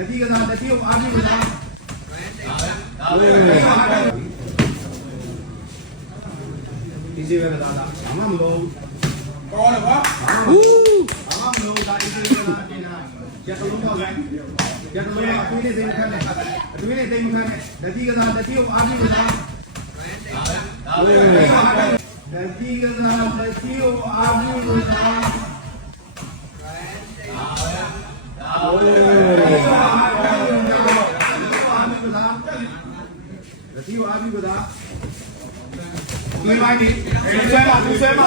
တတိကစားတတိကိုအားပြီးကစားဒီစီပဲကစားတာဘာမှမလုပ်ကောင်းတယ်ကွာဟူးဘာမှမလုပ်ဒါဒီစီကစားနေတာရကလုံးတော့လိုက်ရကလုံးကအတွေးလေး သိမခံနဲ့အတွေးလေးသိမခံနဲ့တတိကစားတတိကိုအားပြီးကစားတတိကစားတတိကိုအားပြီးကစားတတိကိုအားပြီးကစားဒီမိုင်းဒီဆွဲပါသူဆွဲပါ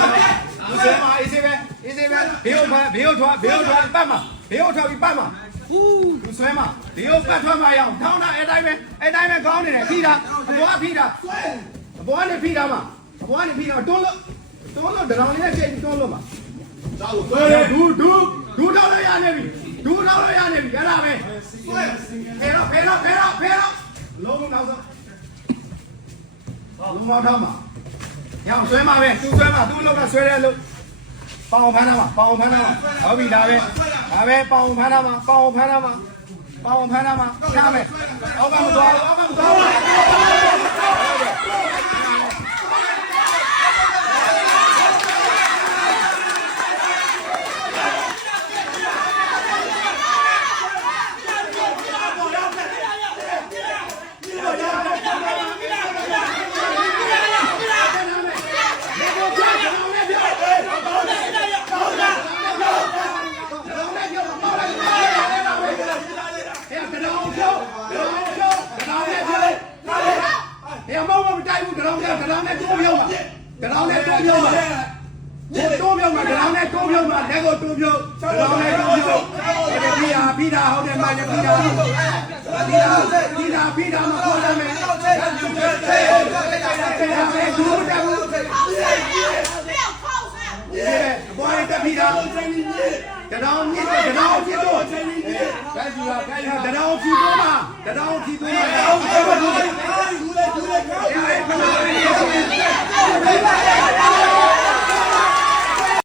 သူဆွဲပါအေးစေးပဲအေးစေးပဲဘေးကိုထွက်ဘေးကိုထွက်ဘေးကိုထွက်ပတ်မှာဘေးကိုထွက်ပြီးပတ်မှာဟူးသူဆွဲမှာဘေးကိုပတ်ထွက်မှာရအောင်ထောင်းတာအဲ့တိုင်းပဲအဲ့တိုင်းပဲကောင်းနေတယ်ဖိတာအပေါ်ကဖိတာအပေါ်ကနေဖိတာမှာအပေါ်ကနေဖိတာတွန်းလို့တွန်းလို့တရောင်လေးနဲ့ချိန်တွန်းလို့မှာဒါကိုဆွဲတယ်ဒူးဒူးဒူးထောက်လို့ရနေပြီဒူးထောက်လို့ရနေပြီအဲ့ဒါပဲဆွဲဖဲတော့ဖဲတော့ဖဲတော့ဖဲတော့ လုံးနောက်ဆုံးလုံးမောင်းထားမှာညောင်ဆွဲမှာပဲသူဆွဲမှာသူ့လောက်ကဆွဲတယ်လို့ပေါအောင်ဖမ်းတာမှာပေါအောင်ဖမ်းတာမှာဟုတ်ပြီဒါပဲဒါပဲပေါအောင်ဖမ်းတာမှာပေါအောင်ဖမ်းတာမှာပေါအောင်ဖမ်းတာမှာချမယ်အောက်ကမသွားဘူးအောက်ကမသွားဘူး နေမောင်းမတိုက်ဘူးဒလောင်းနဲ့ဒလောင်းနဲ့တိုးပြောင်းပါဒလောင်းနဲ့တိုးပြောင်းပါဒီတိုးပြောင်းမှာဒလောင်းနဲ့တိုးပြောင်းမှာလက်ကိုတိုးပြောင်းဒလောင်းနဲ့တိုးပြောင်းပြီးတာပြီးတာဟုတ်တယ်မာကျပြီးတာပြီးတာပြီးတာပြီးတာမခေါ်ရမယ်ဘောရတက်ပြီးတာ တရောင်းဖြစ်တော့တရောင်းဖြစ်တော့ကဲဒီကကဲဒီကတရောင်းဖြစ်တော့မှာတရောင်းဖြစ်တော့မှာ